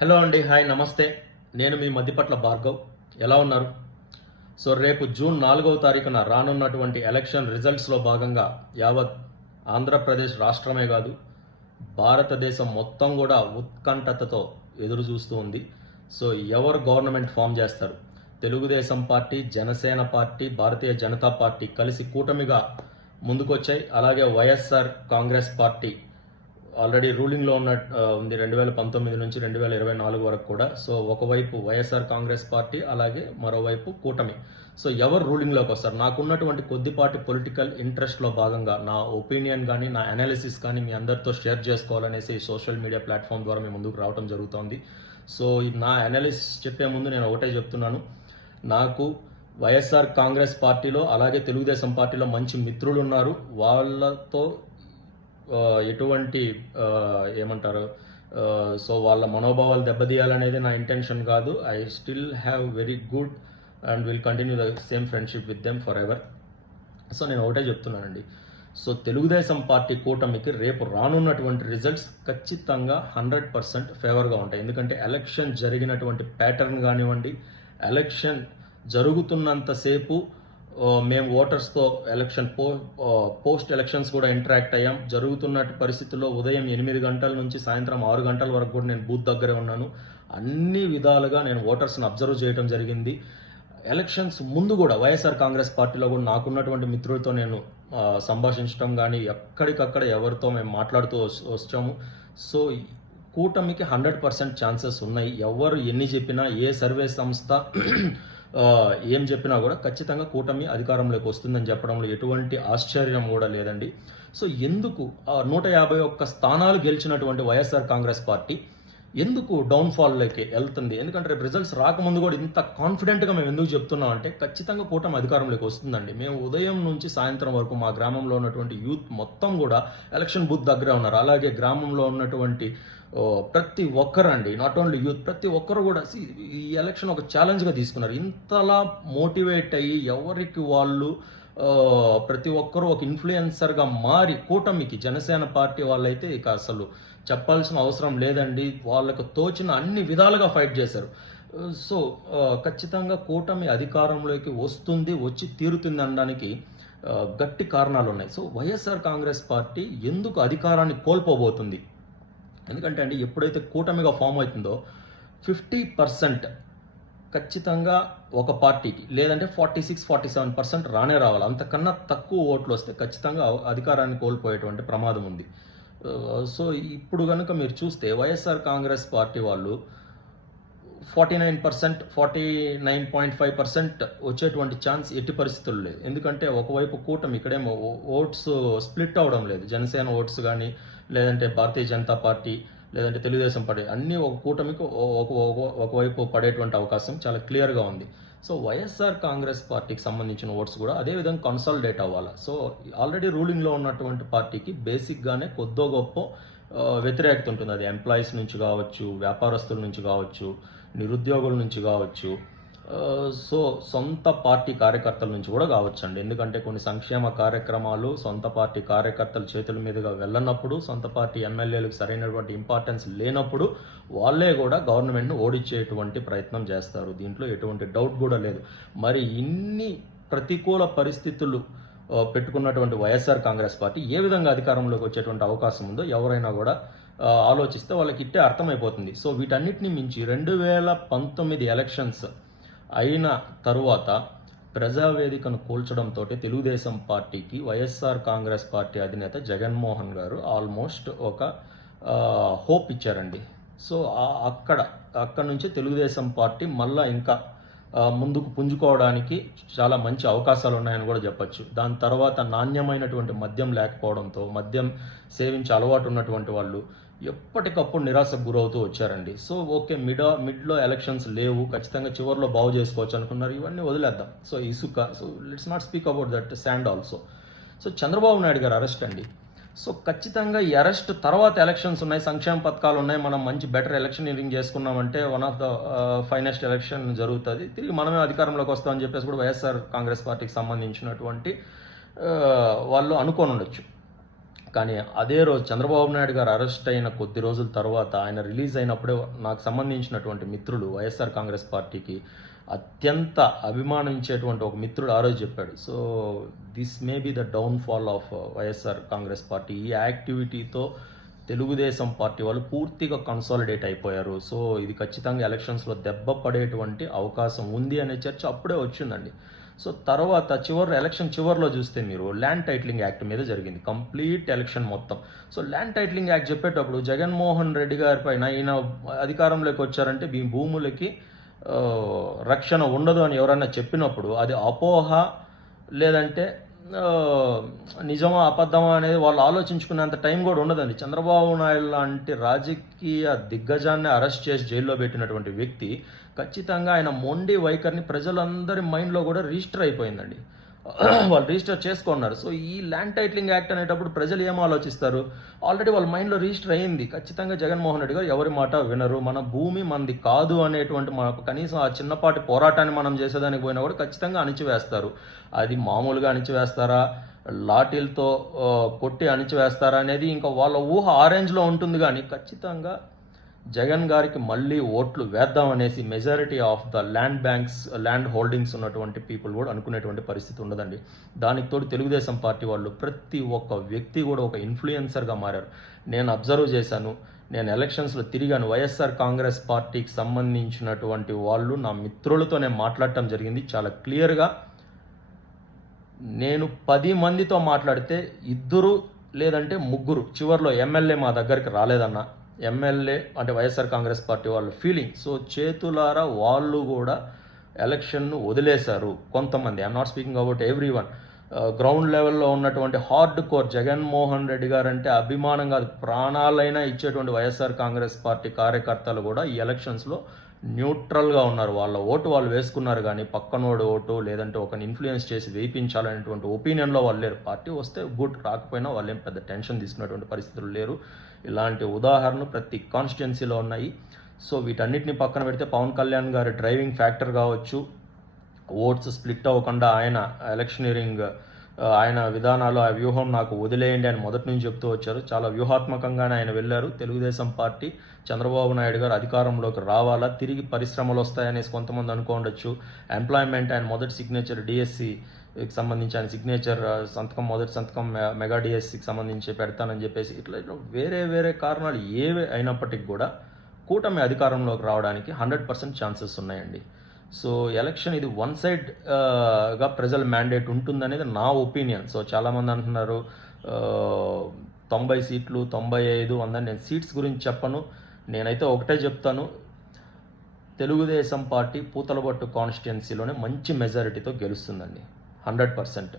Hello అండి, hi, నమస్తే. నేను మీ మద్దిపట్ల భార్గవ్. ఎలా ఉన్నారు? రేపు జూన్ 4వ తారీఖున రానున్నటువంటి ఎలక్షన్ రిజల్ట్స్లో భాగంగా యావత్ ఆంధ్రప్రదేశ్ రాష్ట్రమే కాదు, భారతదేశం మొత్తం కూడా ఉత్కంఠతతో ఎదురు చూస్తూ ఉంది. ఎవరు గవర్నమెంట్ ఫామ్ చేస్తారు? Telugu Desam party, Janasena party, Bharatiya Janata party కలిసి కూటమిగా ముందుకొచ్చాయి. అలాగే వైఎస్ఆర్ కాంగ్రెస్ పార్టీ ఆల్రెడీ రూలింగ్లో ఉంది 2019 నుంచి 2024 వరకు కూడా. ఒకవైపు వైఎస్ఆర్ కాంగ్రెస్ పార్టీ, అలాగే మరోవైపు కూటమి. ఎవరు రూలింగ్లోకి వస్తారు? నాకున్నటువంటి కొద్దిపాటి పొలిటికల్ ఇంట్రెస్ట్లో భాగంగా నా ఒపీనియన్ కానీ, నా అనాలిసిస్ కానీ మీ అందరితో షేర్ చేసుకోవాలనేసి సోషల్ మీడియా ప్లాట్ఫామ్ ద్వారా మీ ముందుకు రావడం జరుగుతోంది. నా అనాలిసిస్ చెప్పే ముందు నేను ఒకటే చెప్తున్నాను. నాకు వైఎస్ఆర్ కాంగ్రెస్ పార్టీలో, అలాగే తెలుగుదేశం పార్టీలో మంచి మిత్రులు ఉన్నారు. వాళ్ళతో ఎటువంటి ఏమంటారు, వాళ్ళ మనోభావాలు దెబ్బతీయాలనేది నా ఇంటెన్షన్ కాదు. I still have very good and will continue the same friendship with them for ever. నేను ఒకటే చెప్తున్నానండి. తెలుగుదేశం పార్టీ కూటమికి రేపు రానున్నటువంటి రిజల్ట్స్ ఖచ్చితంగా 100% ఫేవర్గా ఉంటాయి. ఎందుకంటే ఎలక్షన్ జరిగినటువంటి ప్యాటర్న్ కానివ్వండి, ఎలక్షన్ జరుగుతున్నంతసేపు మేము ఓటర్స్తో పోస్ట్ ఎలక్షన్స్ కూడా ఇంటరాక్ట్ అయ్యాం. జరుగుతున్న పరిస్థితుల్లో ఉదయం 8 గంటల నుంచి సాయంత్రం 6 గంటల వరకు కూడా నేను బూత్ దగ్గరే ఉన్నాను. అన్ని విధాలుగా నేను ఓటర్స్ని అబ్జర్వ్ చేయడం జరిగింది. ఎలక్షన్స్ ముందు కూడా వైఎస్ఆర్ కాంగ్రెస్ పార్టీలో కూడా నాకున్నటువంటి మిత్రులతో నేను సంభాషించడం కానీ, ఎక్కడికక్కడ ఎవరితో మేము మాట్లాడుతూ వచ్చాము. కూటమికి 100% ఛాన్సెస్ ఉన్నాయి. ఎవరు ఎన్ని చెప్పినా, ఏ సర్వే సంస్థ ఏం చెప్పినా కూడా ఖచ్చితంగా కూటమి అధికారంలోకి వస్తుందని చెప్పడంలో ఎటువంటి ఆశ్చర్యం కూడా లేదండి. ఎందుకు 151 స్థానాలు గెలిచినటువంటి వైఎస్ఆర్ కాంగ్రెస్ పార్టీ ఎందుకు డౌన్ఫాల్లోకి వెళ్తుంది? ఎందుకంటే రేపు రిజల్ట్స్ రాకముందు కూడా ఇంత కాన్ఫిడెంట్గా మేము ఎందుకు చెప్తున్నాం అంటే, ఖచ్చితంగా కూటమి అధికారంలోకి వస్తుందండి. మేము ఉదయం నుంచి సాయంత్రం వరకు మా గ్రామంలో ఉన్నటువంటి యూత్ మొత్తం కూడా ఎలక్షన్ బూత్ దగ్గరే ఉన్నారు. అలాగే గ్రామంలో ఉన్నటువంటి ప్రతి ఒక్కరండి, నాట్ ఓన్లీ యూత్, ప్రతి ఒక్కరు కూడా ఈ ఎలక్షన్ ఒక ఛాలెంజ్గా తీసుకున్నారు. ఇంతలా మోటివేట్ అయ్యి ఎవరికి వాళ్ళు ప్రతి ఒక్కరూ ఒక ఇన్ఫ్లుయెన్సర్గా మారి కూటమికి, జనసేన పార్టీ వాళ్ళైతే ఇక అసలు చెప్పాల్సిన అవసరం లేదండి. వాళ్ళకు తోచిన అన్ని విధాలుగా ఫైట్ చేశారు. ఖచ్చితంగా కూటమి అధికారంలోకి వస్తుంది, వచ్చి తీరుతుంది అనడానికి గట్టి కారణాలు ఉన్నాయి. వైఎస్ఆర్ కాంగ్రెస్ పార్టీ ఎందుకు అధికారాన్ని కోల్పోబోతుంది? ఎందుకంటే అండి, ఎప్పుడైతే కూటమిగా ఫామ్ అవుతుందో 50% ఖచ్చితంగా ఒక పార్టీకి, లేదంటే 46-47% రానే రావాలి. అంతకన్నా తక్కువ ఓట్లు వస్తే ఖచ్చితంగా అధికారాన్ని కోల్పోయేటువంటి ప్రమాదం ఉంది. ఇప్పుడు కనుక మీరు చూస్తే వైఎస్ఆర్ కాంగ్రెస్ పార్టీ వాళ్ళు 49%, 49.5% వచ్చేటువంటి ఛాన్స్ ఎట్టి పరిస్థితులు లేదు. ఎందుకంటే ఒకవైపు కూటమి, ఇక్కడేమో ఓట్స్ స్ప్లిట్ అవడం లేదు. జనసేన ఓట్స్ కానీ, లేదంటే భారతీయ జనతా పార్టీ, లేదంటే తెలుగుదేశం పార్టీ, అన్నీ ఒక కూటమికి ఒకవైపు పడేటువంటి అవకాశం చాలా క్లియర్గా ఉంది. వైఎస్ఆర్ కాంగ్రెస్ పార్టీకి సంబంధించిన ఓట్స్ కూడా అదేవిధంగా కన్సాలిడేట్ అవ్వాలి. ఆల్రెడీ రూలింగ్లో ఉన్నటువంటి పార్టీకి బేసిక్గానే కొద్దో గొప్ప వ్యతిరేకత ఉంటుంది. అది ఎంప్లాయీస్ నుంచి కావచ్చు, వ్యాపారస్తుల నుంచి కావచ్చు, నిరుద్యోగుల నుంచి కావచ్చు, సొంత పార్టీ కార్యకర్తల నుంచి కూడా కావచ్చు అండి. ఎందుకంటే కొన్ని సంక్షేమ కార్యక్రమాలు సొంత పార్టీ కార్యకర్తల చేతుల మీదుగా వెళ్ళనప్పుడు, సొంత పార్టీ ఎమ్మెల్యేలకు సరైనటువంటి ఇంపార్టెన్స్ లేనప్పుడు వాళ్ళే కూడా గవర్నమెంట్ను ఓడించేటువంటి ప్రయత్నం చేస్తారు. దీంట్లో ఎటువంటి డౌట్ కూడా లేదు. మరి ఇన్ని ప్రతికూల పరిస్థితులు పెట్టుకున్నటువంటి వైఎస్ఆర్ కాంగ్రెస్ పార్టీ ఏ విధంగా అధికారంలోకి వచ్చేటువంటి అవకాశం ఉందో ఎవరైనా కూడా ఆలోచిస్తే వాళ్ళకి ఇట్టే అర్థమైపోతుంది. వీటన్నిటిని మించి 2019 ఎలక్షన్స్ అయిన తరువాత ప్రజావేదికను కూల్చడంతో తెలుగుదేశం పార్టీకి వైఎస్ఆర్ కాంగ్రెస్ పార్టీ అధినేత జగన్మోహన్ గారు ఆల్మోస్ట్ ఒక హోప్ ఇచ్చారండి. అక్కడ నుంచి తెలుగుదేశం పార్టీ మళ్ళా ఇంకా ముందుకు పుంజుకోవడానికి చాలా మంచి అవకాశాలు ఉన్నాయని కూడా చెప్పచ్చు. దాని తర్వాత నాణ్యమైనటువంటి మద్యం లేకపోవడంతో, మద్యం సేవించే అలవాటు ఉన్నటువంటి వాళ్ళు ఎప్పటికప్పుడు నిరాశకు గురవుతూ వచ్చారండి. ఓకే, మిడ్లో ఎలక్షన్స్ లేవు, ఖచ్చితంగా చివరిలో బాగు చేసుకోవచ్చు అనుకున్నారు. ఇవన్నీ వదిలేద్దాం. ఇసుక, let's not speak about that sand also. Chandrababu Naidu గారు అరెస్ట్ అండి. ఖచ్చితంగా ఈ అరెస్ట్ తర్వాత ఎలక్షన్స్ ఉన్నాయి, సంక్షేమ పథకాలు ఉన్నాయి, మనం మంచి బెటర్ ఎలక్షనీరింగ్ చేసుకున్నామంటే one of the finest election జరుగుతుంది, తిరిగి మనమే అధికారంలోకి వస్తామని చెప్పేసి కూడా వైఎస్ఆర్ కాంగ్రెస్ పార్టీకి సంబంధించినటువంటి వాళ్ళు అనుకోని ఉండొచ్చు. కానీ అదే రోజు చంద్రబాబు నాయుడు గారు అరెస్ట్ అయిన కొద్ది రోజుల తర్వాత ఆయన రిలీజ్ అయినప్పుడే నాకు సంబంధించినటువంటి మిత్రులు వైఎస్ఆర్ కాంగ్రెస్ పార్టీకి అత్యంత అభిమానించేటువంటి ఒక మిత్రుడు ఆ రోజు చెప్పాడు. So this may be the downfall of YSR Congress party. ఈ యాక్టివిటీతో తెలుగుదేశం పార్టీ వాళ్ళు పూర్తిగా కన్సాలిడేట్ అయిపోయారు. సో ఇది ఖచ్చితంగా ఎలక్షన్స్లో దెబ్బ పడేటువంటి అవకాశం ఉంది అనే చర్చ అప్పుడే వచ్చిందండి. సో తర్వాత ఎలక్షన్ చివరిలో చూస్తే మీరు ల్యాండ్ టైటిలింగ్ యాక్ట్ మీద జరిగింది కంప్లీట్ ఎలక్షన్ మొత్తం. సో ల్యాండ్ టైటిలింగ్ యాక్ట్ చెప్పేటప్పుడు జగన్మోహన్ రెడ్డి గారి పైన ఈయన అధికారంలోకి వచ్చారంటే మీ భూములకి రక్షణ ఉండదు అని ఎవరన్నా చెప్పినప్పుడు అది అపోహ లేదంటే నిజమా అబద్ధమా అనేది వాళ్ళు ఆలోచించుకునేంత టైం కూడా ఉండదండి. చంద్రబాబు నాయుడు లాంటి రాజకీయ దిగ్గజాన్ని అరెస్ట్ చేసి జైల్లో పెట్టినటువంటి వ్యక్తి ఖచ్చితంగా ఆయన మొండి వైఖరిని ప్రజలందరి మైండ్లో కూడా రిజిస్టర్ అయిపోయిందండి. వాళ్ళు రిజిస్టర్ చేసుకున్నారు. సో ఈ ల్యాండ్ టైటిలింగ్ యాక్ట్ అనేటప్పుడు ప్రజలు ఏం ఆలోచిస్తారు? ఆల్రెడీ వాళ్ళ మైండ్లో రిజిస్టర్ అయింది. ఖచ్చితంగా జగన్మోహన్ రెడ్డి గారు ఎవరి మాట వినరు, మన భూమి మనది కాదు అనేటువంటి కనీసం ఆ చిన్నపాటి పోరాటాన్ని మనం చేసేదానికి పోయినా కూడా ఖచ్చితంగా అణిచివేస్తారు. అది మామూలుగా అణిచివేస్తారా, లాఠీలతో కొట్టి అణిచివేస్తారా అనేది ఇంకా వాళ్ళ ఊహ ఆరెంజ్లో ఉంటుంది. కానీ ఖచ్చితంగా జగన్ గారికి మళ్ళీ ఓట్లు వేద్దాం అనేసి majority of the land holdings ఉన్నటువంటి పీపుల్ కూడా అనుకునేటువంటి పరిస్థితి ఉండదండి. దానికి తోడు తెలుగుదేశం పార్టీ వాళ్ళు ప్రతి ఒక్క వ్యక్తి కూడా ఒక ఇన్ఫ్లుయెన్సర్గా మారారు. నేను అబ్జర్వ్ చేశాను, నేను ఎలక్షన్స్లో తిరిగాను. వైఎస్ఆర్ కాంగ్రెస్ పార్టీకి సంబంధించినటువంటి వాళ్ళు నా మిత్రులతో నేను మాట్లాడటం జరిగింది. చాలా క్లియర్గా నేను 10 మందితో మాట్లాడితే 2 లేదంటే 3 చివరిలో ఎమ్మెల్యే మా దగ్గరికి రాలేదన్న, ఎమ్మెల్యే అంటే వైఎస్ఆర్ కాంగ్రెస్ పార్టీ వాళ్ళ ఫీలింగ్. సో చేతులారా వాళ్ళు కూడా ఎలక్షన్ను వదిలేశారు కొంతమంది. I'm not speaking about every one. Ground లెవెల్లో ఉన్నటువంటి హార్డ్ కోర్ జగన్మోహన్ రెడ్డి గారు అంటే అభిమానంగా ప్రాణాలైనా ఇచ్చేటువంటి వైఎస్ఆర్ కాంగ్రెస్ పార్టీ కార్యకర్తలు కూడా ఈ ఎలక్షన్స్లో న్యూట్రల్గా ఉన్నారు. వాళ్ళ ఓటు వాళ్ళు వేసుకున్నారు, కానీ పక్కనోడు ఓటు లేదంటే ఒకరిని ఇన్ఫ్లుయెన్స్ చేసి వేయించాలనేటువంటి ఒపీనియన్లో వాళ్ళు లేరు. పార్టీ వస్తే గుడ్, రాకపోయినా వాళ్ళు ఏం పెద్ద టెన్షన్ తీసుకునేటువంటి పరిస్థితులు లేరు. ఇలాంటి ఉదాహరణలు ప్రతి కాన్స్టిట్యున్సీలో ఉన్నాయి. సో వీటన్నిటిని పక్కన పెడితే పవన్ కళ్యాణ్ గారి డ్రైవింగ్ ఫ్యాక్టర్ కావచ్చు, ఓట్స్ స్ప్లిట్ అవ్వకుండా ఆయన ఎలక్షనీరింగ్ ఆయన విధానాలు, ఆ వ్యూహం నాకు వదిలేయండి అని మొదటి నుంచి చెప్తూ వచ్చారు. చాలా వ్యూహాత్మకంగానే ఆయన వెళ్ళారు. తెలుగుదేశం పార్టీ చంద్రబాబు నాయుడు గారు అధికారంలోకి రావాలా, తిరిగి పరిశ్రమలు వస్తాయనేసి కొంతమంది అనుకోండొచ్చు. ఎంప్లాయ్మెంట్ ఆయన మొదటి సిగ్నేచర్ డిఎస్సికి సంబంధించి ఆయన సిగ్నేచర్ మొదటి సంతకం మెగా డిఎస్సికి సంబంధించి పెడతానని చెప్పేసి ఇట్లా వేరే వేరే కారణాలు ఏవే అయినప్పటికీ కూడా కూటమి అధికారంలోకి రావడానికి 100% ఛాన్సెస్ ఉన్నాయండి. సో ఎలక్షన్ ఇది వన్ సైడ్గా ప్రజల మ్యాండేట్ ఉంటుందనేది నా ఒపీనియన్. సో చాలామంది అంటున్నారు 90 సీట్లు 95 100. నేను సీట్స్ గురించి చెప్పను. నేనైతే ఒకటే చెప్తాను, తెలుగుదేశం పార్టీ పూతలపట్టు కాన్స్టిట్యున్సీలోనే మంచి మెజారిటీతో గెలుస్తుందండి 100%.